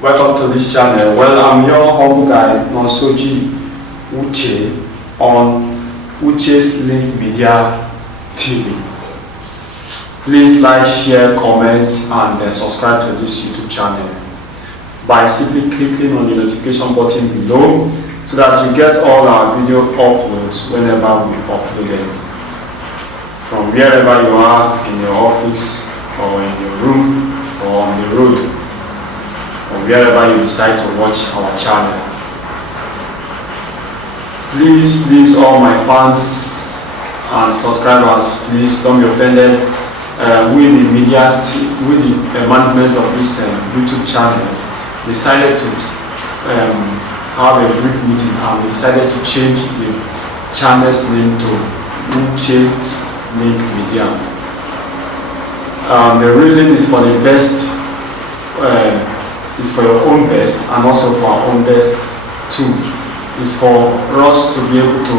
Welcome to this channel. Well, I'm your humble guy, Nonsoji Uche, on Uche's Link Media TV. Please like, share, comment, and subscribe to this YouTube channel by simply clicking on the notification button below so that you get all our video uploads whenever we upload them. From wherever you are, in your office, or in your room, or on the road, or wherever you decide to watch our channel. Please, all my fans and subscribers, please don't be offended with the management of this YouTube channel. Decided to have a brief meeting, and we decided to change the channel's name to Uche's Link Media. The reason is for the best, is for your own best, and also for our own best too. Is for us to be able to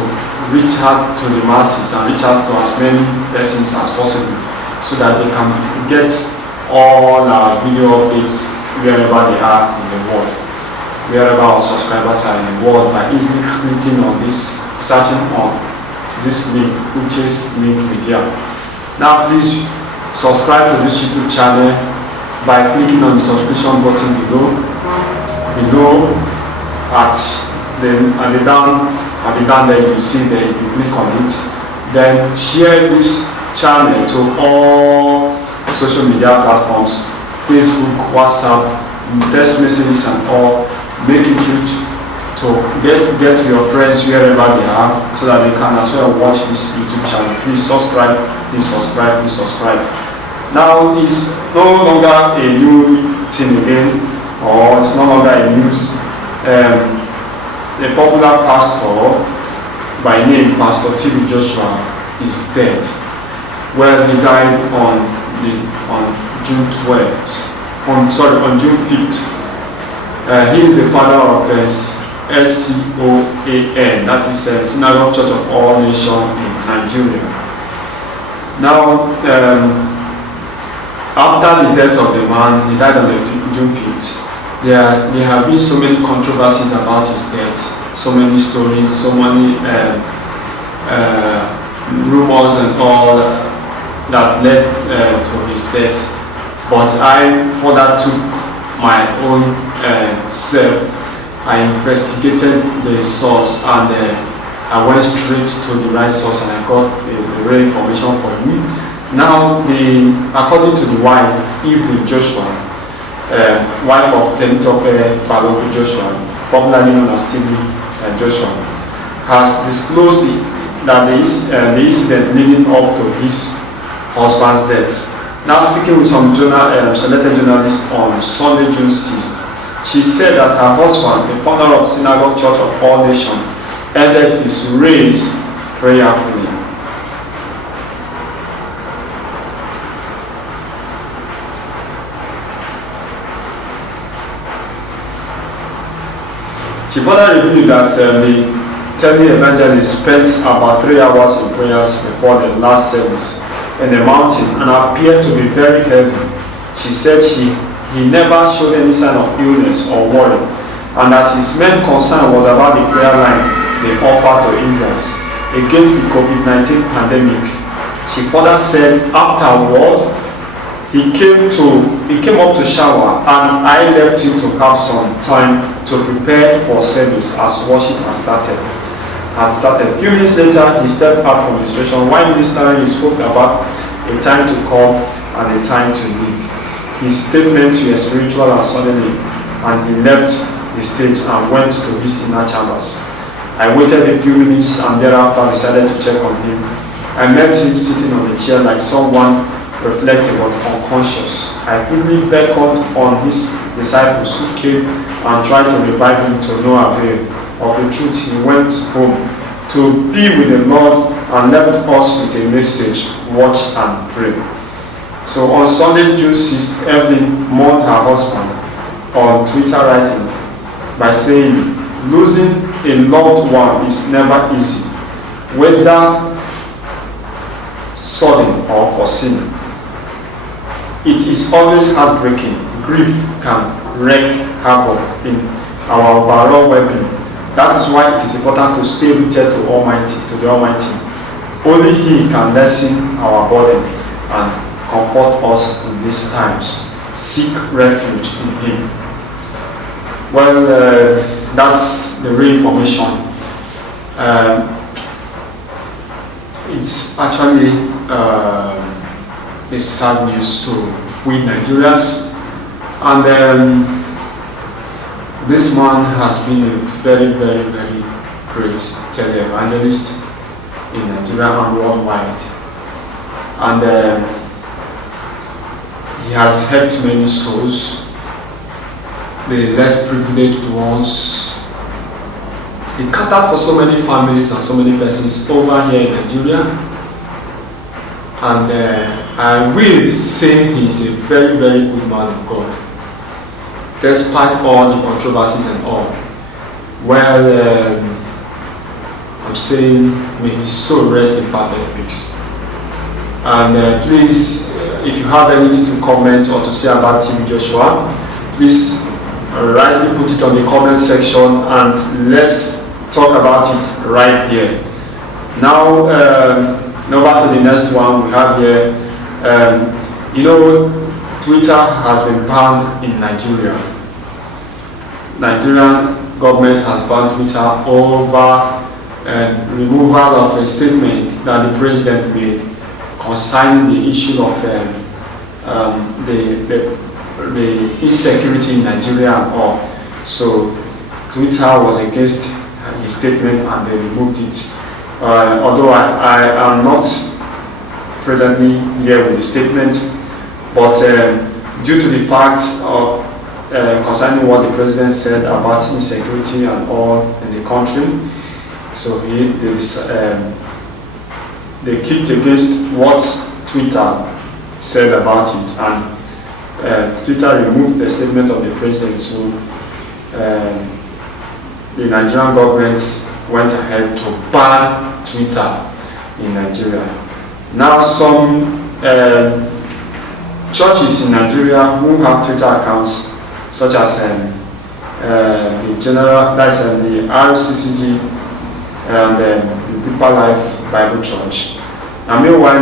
reach out to the masses and reach out to as many persons as possible, so that they can get all our video updates wherever they are in the world, wherever our subscribers are in the world, by easily clicking on this, searching on this link, Uche's Link Media. Now please subscribe to this YouTube channel by clicking on the subscription button below at the down there you see there, you click on it. Then share this channel to all social media platforms, Facebook, WhatsApp, text messages and all. Make it huge to get to your friends wherever they are, so that they can as well watch this YouTube channel. Please subscribe, please subscribe, please subscribe. Now it's no longer a new thing again, or it's no longer a news. A popular pastor by name Pastor T.B. Joshua is dead. Well, he died on June 12th. On June 5th. He is the father of SCOAN, that is Synagogue Church of All Nations in Nigeria. Now, after the death of the man, he died on June 5th. There have been so many controversies about his death, so many stories, so many rumors and all that led to his death. But I further took my own self. I investigated the source, and I went straight to the right source, and I got the real information for him. Now, according to the wife, Ibu Joshua, wife of Temitope Balogun Joshua, popularly known as T.B. Joshua, has disclosed that the incident leading up to his husband's death. Now, speaking with some selected journalists on Sunday, June 6th, she said that her husband, the founder of Synagogue Church of All Nations, ended his race prayerfully. She further revealed that the tele-evangelist spent about 3 hours in prayers before the last service in the mountain and appeared to be very heavy. She said he never showed any sign of illness or worry, and that his main concern was about the prayer line they offer to Indians against the COVID-19 pandemic. She further said afterward, he came up to shower, and I left him to have some time to prepare for service as worship had started. A few minutes later, he stepped out from the station. While ministering, he spoke about a time to come and a time to leave. His statements were spiritual and suddenly, and he left the stage and went to his inner chambers. I waited a few minutes and thereafter decided to check on him. I met him sitting on a chair like someone reflective but unconscious. I quickly beckoned on his disciples, who came and tried to revive him to no avail. Of the truth, he went home to be with the Lord and left us with a message: watch and pray. So on Sunday, June 6th, Evelyn mourned her husband on Twitter, writing by saying, "Losing a loved one is never easy, whether sudden or foreseen. It is always heartbreaking. Grief can wreak havoc in our overall well-being. That is why it is important to stay rooted to the Almighty. Only He can lessen our burden and comfort us in these times. Seek refuge in Him. Well, that's the real information. It's actually a sad news to we Nigerians, and this man has been a very, very, very great televangelist in Nigeria and worldwide, and he has helped many souls, the less privileged ones. He catered for so many families and so many persons over here in Nigeria, and I will say he's a very, very good man of God, despite all the controversies and all. Well, I'm saying may his soul rest in perfect peace. And please, if you have anything to comment or to say about TB Joshua, please rightly put it on the comment section and let's talk about it right there. Now, over to the next one we have here. Twitter has been banned in Nigeria. Nigerian government has banned Twitter over removal of a statement that the president made concerning the issue of the insecurity in Nigeria and all. So Twitter was against his statement and they removed it. Although I am not presently here with the statement, but due to the facts of concerning what the president said about insecurity and all in the country, so they kicked against what Twitter said about it, and Twitter removed the statement of the president. So the Nigerian government went ahead to ban Twitter in Nigeria. Now some churches in Nigeria who have Twitter accounts, such as the general, that's the RCCG and the Deeper Life Bible Church. And meanwhile,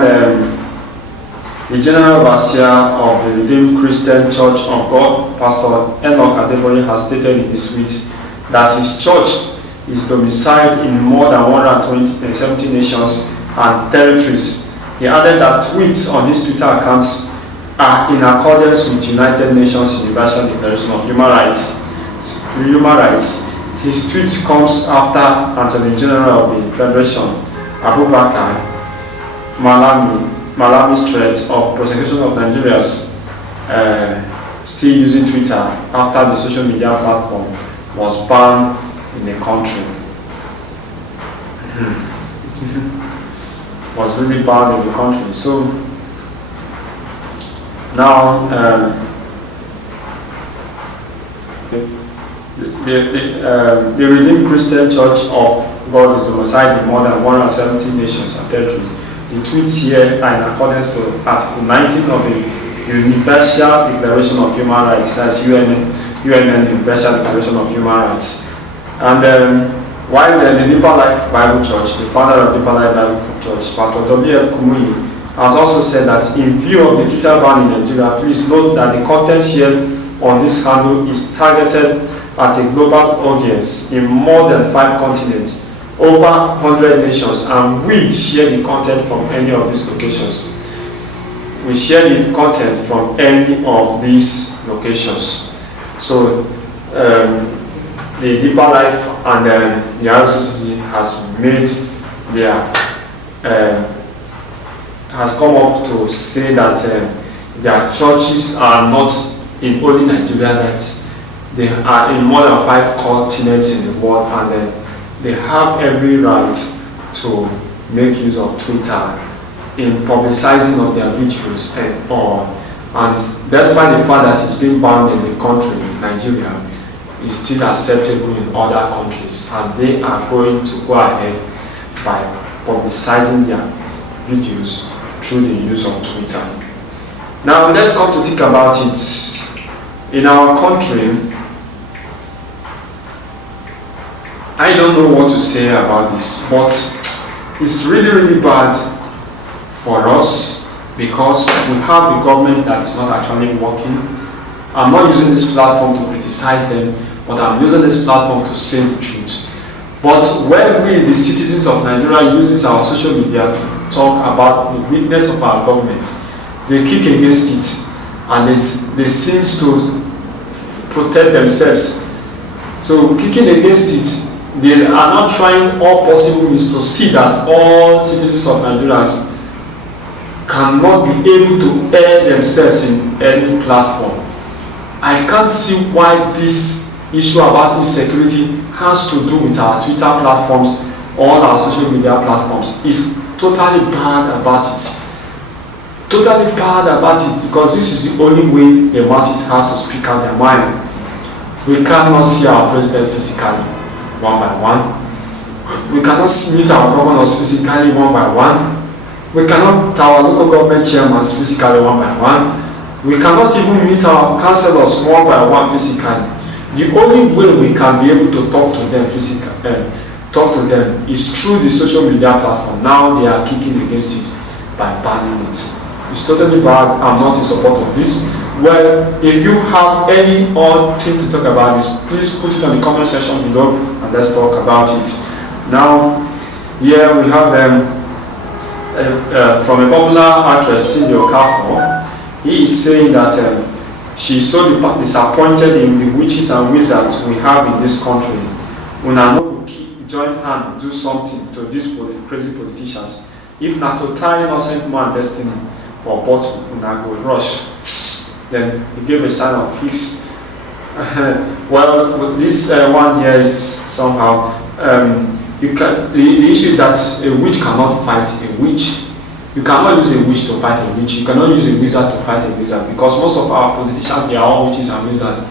the General Overseer of the Redeemed Christian Church of God, Pastor Enoch Adeboye, has stated in his tweet that his church is domiciled in more than 170 nations and territories. He added that tweets on his Twitter accounts are in accordance with United Nations Universal Declaration of Human Rights. His tweet comes after Attorney General of the Federation, Abubakar Malami's threats of prosecution of Nigerians still using Twitter after the social media platform was banned in the country. Was really banned in the country. So now the Redeemed Christian Church of God is domiciled in more than 170 nations and territories. The tweets here are in accordance to Article 19 of the Universal Declaration of Human Rights, that's UNN Universal Declaration of Human Rights. And while the Deeper Life Bible Church, the founder of Deeper Life Bible Church, Pastor W.F. Kumuyi, has also said that in view of the Twitter ban in Nigeria, please note that the content shared on this handle is targeted at a global audience in more than 5 continents, over 100 nations, and we share the content from any of these locations. We share the content from any of these locations. So the Deeper Life and the RCCG has made has come up to say that their churches are not in only Nigeria, that they are in more than 5 continents in the world, and they have every right to make use of Twitter in publicizing of their videos and all. And despite the fact that it's being banned in the country, Nigeria, it's still acceptable in other countries, and they are going to go ahead by publicizing their videos through the use of Twitter. Now let's come to think about it. In our country, I don't know what to say about this, but it's really, really bad for us because we have a government that is not actually working. I'm not using this platform to criticize them, but I'm using this platform to say the truth. But when we, the citizens of Nigeria, uses our social media to talk about the weakness of our government, they kick against it, and they seem to protect themselves. So kicking against it, they are not trying all possible means to see that all citizens of Nigeria cannot be able to air themselves in any platform. I can't see why this issue about insecurity has to do with our Twitter platforms or our social media platforms. It's totally bad about it. Totally bad about it, because this is the only way the masses has to speak out their mind. We cannot see our president physically, one by one. We cannot meet our governors physically, one by one. We cannot meet our local government chairmen physically, one by one. We cannot even meet our councillors one by one physically. The only way we can be able to talk to them is through the social media platform. Now they are kicking against it by banning it. It's totally bad. I'm not in support of this. Well, if you have any odd thing to talk about this, please put it on the comment section below and let's talk about it. Now, here we have from a popular actress, Cindy Okafor. He is saying that she is so disappointed in the witches and wizards we have in this country. We are not join hands do something to these crazy politicians. If not to tie innocent man destiny for bottle, we are go rush. Then he gave a sign of his. Well, this one here is somehow the issue is that a witch cannot fight a witch. You cannot use a witch to fight a witch. You cannot use a wizard to fight a wizard, because most of our politicians, they are all witches and wizards.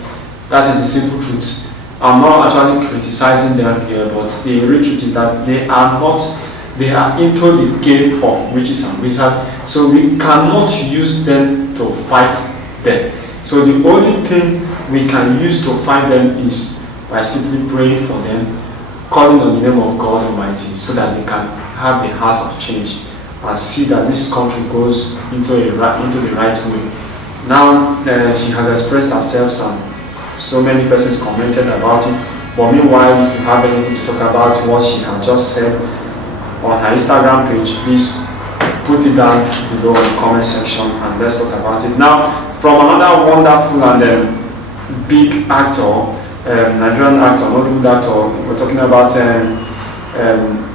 That is the simple truth. I'm not actually criticizing them here, but the real truth is that they are into the game of witches and wizards, so we cannot use them to fight them. So the only thing we can use to fight them is by simply praying for them, calling on the name of God Almighty, so that they can have a heart of change and see that this country goes into the right way. Now she has expressed herself, and so many persons commented about it. But meanwhile, if you have anything to talk about what she has just said on her Instagram page, please put it down below in the comment section and let's talk about it. Now, from another wonderful and big actor, Nigerian actor, Hollywood actor, we're talking about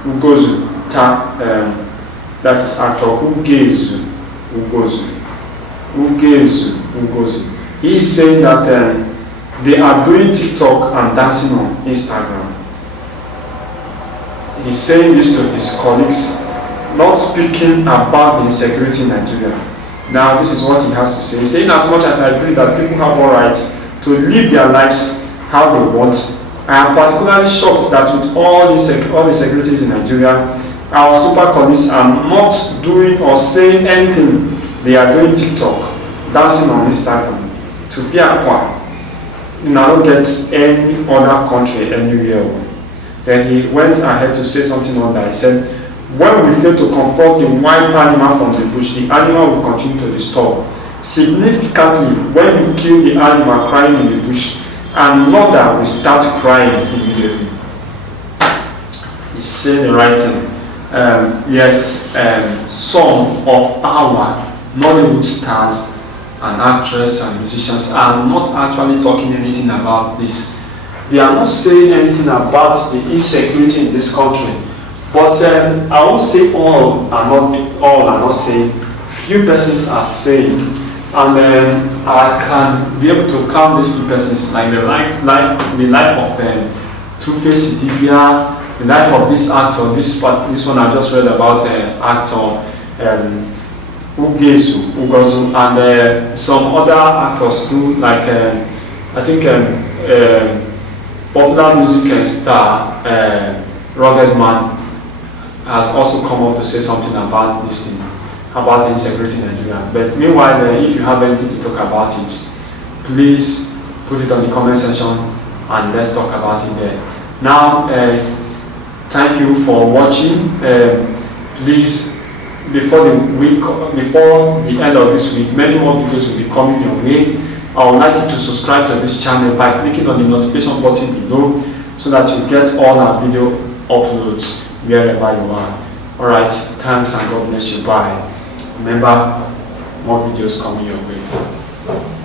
Ugozu. That is actor Ugozu. He is saying that they are doing TikTok and dancing on Instagram. He's saying this to his colleagues, not speaking about the insecurity in Nigeria. Now, this is what he has to say. He's saying, as much as I believe that people have all rights to live their lives how they want, I am particularly shocked that with all the insecurities in Nigeria, our super colleagues are not doing or saying anything. They are doing TikTok, dancing on Instagram. To fear you now don't get any other country anywhere. Then he went ahead to say something on that. He said, when we fail to confront the wild animal from the bush, the animal will continue to disturb. Significantly, when you kill the animal crying in the bush, another will start crying immediately. He's saying the right thing. Some of our Nollywood stars and actresses and musicians are not actually talking anything about this. They are not saying anything about the insecurity in this country. But I won't say all are not saying. Few persons are saying, and I can be able to count these few persons, like the life of Two-Face Idibia, the life of this actor. This one I just read about actor Ugozu, and some other actors too, like I think popular music star Rugged Man has also come up to say something about this thing, about the insecurity in Nigeria. But meanwhile, if you have anything to talk about it, please put it on the comment section and let's talk about it there. Now, thank you for watching. Please, before the end of this week, many more videos will be coming your way. I would like you to subscribe to this channel by clicking on the notification button below so that you get all our video uploads wherever you are. Alright, thanks and God bless you. Bye. Remember, more videos coming your way.